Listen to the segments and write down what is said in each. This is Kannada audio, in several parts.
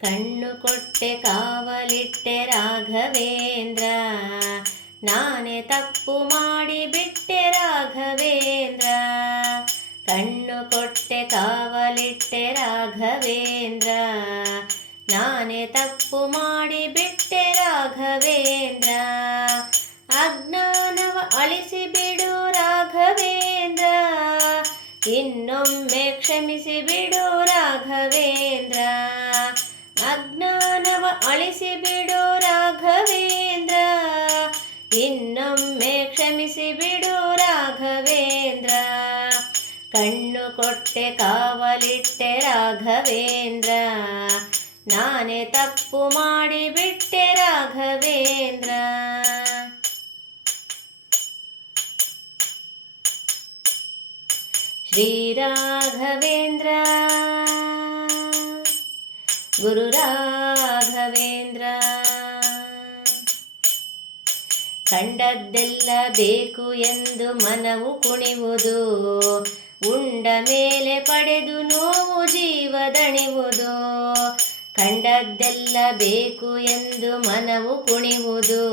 ಕಣ್ಣು ಕೊಟ್ಟೆ ಕಾವಲಿಟ್ಟೆ ರಾಘವೇಂದ್ರ. ನಾನೇ ತಪ್ಪು ಮಾಡಿ ಬಿಟ್ಟೆ ರಾಘವೇಂದ್ರ. ಕಣ್ಣು ಕೊಟ್ಟೆ ಕಾವಲಿಟ್ಟೆ ರಾಘವೇಂದ್ರ. ನಾನೇ ತಪ್ಪು ಮಾಡಿ ಬಿಟ್ಟೆ ರಾಘವೇಂದ್ರ. ಅಜ್ಞಾನವ ಅಳಿಸಿ ಬಿಡು ರಾಘವೇಂದ್ರ. ಇನ್ನೊಮ್ಮೆ ಕ್ಷಮಿಸಿ ಬಿಡು ರಾಘವೇಂದ್ರ. ಅಳಿಸಿ ಬಿಡು ರಾಘವೇಂದ್ರ, ಇನ್ನೊಮ್ಮೆ ಕ್ಷಮಿಸಿ ಬಿಡು ರಾಘವೇಂದ್ರ. ಕಣ್ಣು ಕೊಟ್ಟೆ ಕಾವಲಿಟ್ಟೆ ರಾಘವೇಂದ್ರ, ನಾನೇ ತಪ್ಪು ಮಾಡಿ ಬಿಟ್ಟೆ ರಾಘವೇಂದ್ರ ಶ್ರೀರಾಘವೇಂದ್ರ ಗುರು ರಾಘವೇಂದ್ರ. ಕಂಡದ್ದೆಲ್ಲ ಬೇಕು ಎಂದು ಮನವು ಕುಣಿವುದು. ಉಂಡ ಮೇಲೆ ಪಡೆದು ನೋವು ಜೀವದಣಿವುದು ಕಂಡದ್ದೆಲ್ಲ ಬೇಕು ಎಂದು ಮನವು ಕುಣಿವುದು.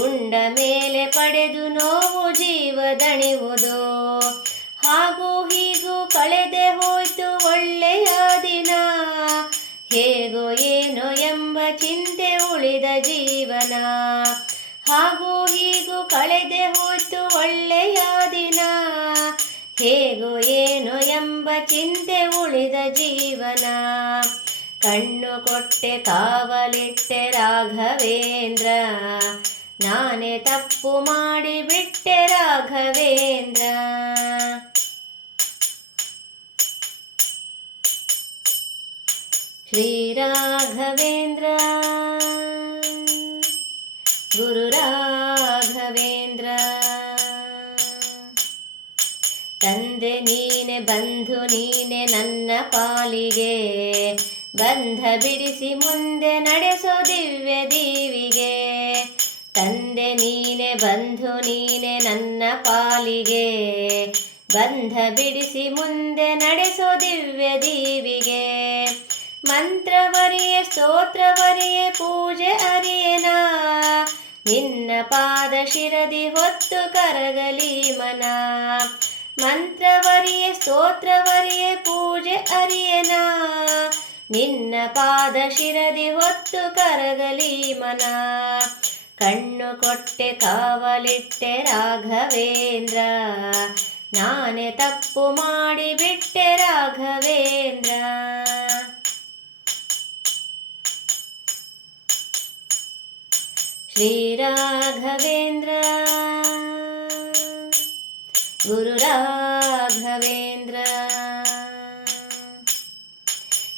ಉಂಡ ಮೇಲೆ ಪಡೆದು ನೋವು ಜೀವದಣಿವುದು ಹಾಗೂ ಹೀಗೂ ಕಳೆದೆ ಹೋಯ್ತು ಜೀವನ. ಹಾಗೂ ಹೀಗೂ ಕಳೆದೆ ಹೋಯ್ತು ಒಳ್ಳೆಯ ದಿನ. ಹೇಗೋ ಏನೋ ಎಂಬ ಚಿಂತೆ ಉಳಿದ ಜೀವನ. ಕಣ್ಣು ಕೊಟ್ಟೆ, ಕಾವಲಿಟ್ಟೆ ರಾಘವೇಂದ್ರ. ನಾನೇ ತಪ್ಪು ಮಾಡಿ ಬಿಟ್ಟೆ ರಾಘವೇಂದ್ರ. ಶ್ರೀರಾಘವೇಂದ್ರ ತಂದೆ ನೀನೆ, ಬಂಧು ನೀನೆ, ನನ್ನ ಪಾಲಿಗೆ. ಬಂಧ ಬಿಡಿಸಿ ಮುಂದೆ ನಡೆಸೋ ದಿವ್ಯ ದೀವಿಗೆ. ತಂದೆ ನೀನೆ, ಬಂಧು ನೀನೆ, ನನ್ನ ಪಾಲಿಗೆ. ಬಂಧ ಬಿಡಿಸಿ ಮುಂದೆ ನಡೆಸೋ ದಿವ್ಯ ದೀವಿಗೆ. ಮಂತ್ರವರಿಯೇ, ಸ್ತೋತ್ರವರಿಯೇ, ಪೂಜೆ ಅರಿಯೇನ? ನಿನ್ನ ಪಾದ ಶಿರದಿ ಹೊತ್ತು ಕರಗಲಿ ಮನ. ಮಂತ್ರವರಿಯೇ, ಸ್ತೋತ್ರವರಿಯೇ, ಪೂಜೆ ಅರಿಯನ ನಿನ್ನ ಪಾದ ಶಿರದಿ ಹೊತ್ತು ಕರಗಲಿ ಮನ. ಕಣ್ಣು ಕೊಟ್ಟೆ ಕಾವಲಿಟ್ಟೆ ರಾಘವೇಂದ್ರ. ನಾನೇ ತಪ್ಪು ಮಾಡಿ ಬಿಟ್ಟೆ ರಾಘವೇಂದ್ರ. ಶ್ರೀರಾಘವೇಂದ್ರ ಗುರು ರಾಘವೇಂದ್ರ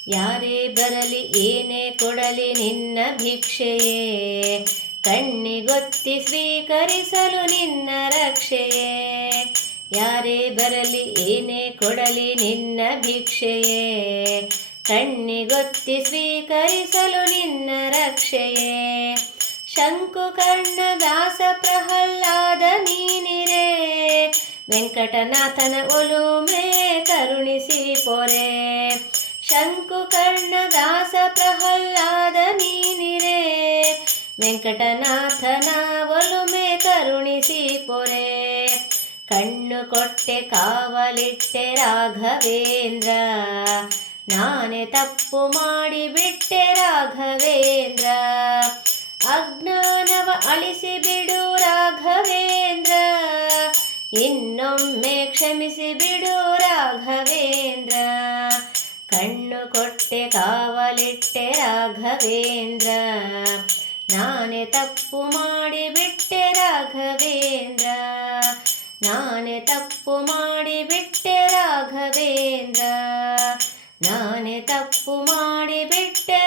ಯಾರೇ ಬರಲಿ, ಏನೇ ಕೊಡಲಿ ನಿನ್ನ ಭಿಕ್ಷೆಯೇ. ಕಣ್ಣಿಗೊತ್ತಿ ಸ್ವೀಕರಿಸಲು ನಿನ್ನ ರಕ್ಷೆಯೇ. ಯಾರೇ ಬರಲಿ, ಏನೇ ಕೊಡಲಿ ನಿನ್ನ ಭಿಕ್ಷೆಯೇ. ಕಣ್ಣಿಗೊತ್ತಿ ಸ್ವೀಕರಿಸಲು ನಿನ್ನ ರಕ್ಷೆಯೇ. ಶಂಕುಕರ್ಣ ವ್ಯಾಸ ಪ್ರಹ್ಲಾದ ವೆಂಕಟನಾಥನ ಒಲುಮೆ ಕರುಣಿಸಿ ಪೊರೆ. ಶಂಕು ಕರ್ಣದಾಸ ಪ್ರಹ್ಲಾದ ನೀನಿರೆ. ವೆಂಕಟನಾಥನ ಒಲುಮೆ ಕರುಣಿಸಿ ಪೊರೆ. ಕಣ್ಣು ಕೊಟ್ಟೆ ಕಾವಲಿಟ್ಟೆ ರಾಘವೇಂದ್ರ. ನಾನೇ ತಪ್ಪು ಮಾಡಿ ಬಿಟ್ಟೆ ರಾಘವೇಂದ್ರ. ಅಜ್ಞಾನವ ಅಳಿಸಿ ಬಿಡು ಕ್ಷಮಿಸಿ ಬಿಡು ರಾಘವೇಂದ್ರ. ಕಣ್ಣು ಕೊಟ್ಟೆ ಕಾವಲಿಟ್ಟೆ ರಾಘವೇಂದ್ರ. ನಾನೇ ತಪ್ಪು ಮಾಡಿ ಬಿಟ್ಟೆ ರಾಘವೇಂದ್ರ. ನಾನೇ ತಪ್ಪು ಮಾಡಿ ಬಿಟ್ಟೆ ರಾಘವೇಂದ್ರ. ನಾನೇ ತಪ್ಪು ಮಾಡಿ ಬಿಟ್ಟೆ